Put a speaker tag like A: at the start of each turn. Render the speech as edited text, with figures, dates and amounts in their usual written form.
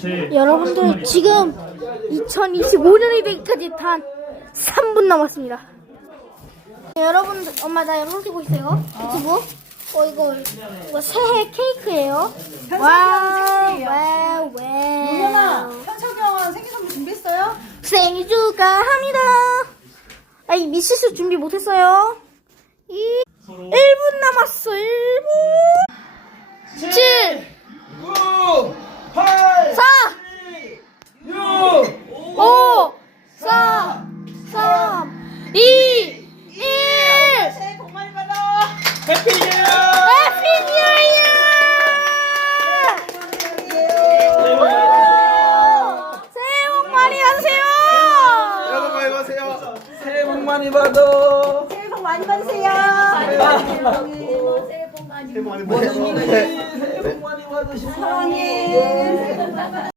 A: 여러분들 지금 2025년이 되기까지 단 3분 남았습니다. 여러분, 엄마 나 영상 찍고 있어요. 유튜브. 이거 새해 케이크예요. 와우, 와우,
B: 유연아,
A: 와우.
B: 현석형 생일 선물 준비했어요?
A: 생일 축하합니다. 아이, 미시스 준비 못했어요. 1분 남았어. 1분. 7,
C: 9, 8,
A: 4,
C: 6,
A: 5, 4, 3, 2, 1.
B: 새해 복 많이 받아.
C: 해피 뉴 이어!
A: 해피 뉴 이어! 새해 복 많이 받으세요.
C: 여러분 많이 가세요. 새해 복 많이 받아.
B: 새해 복 많이 받으세요.
C: 새해 복 많이 받으세요.
B: 사랑해.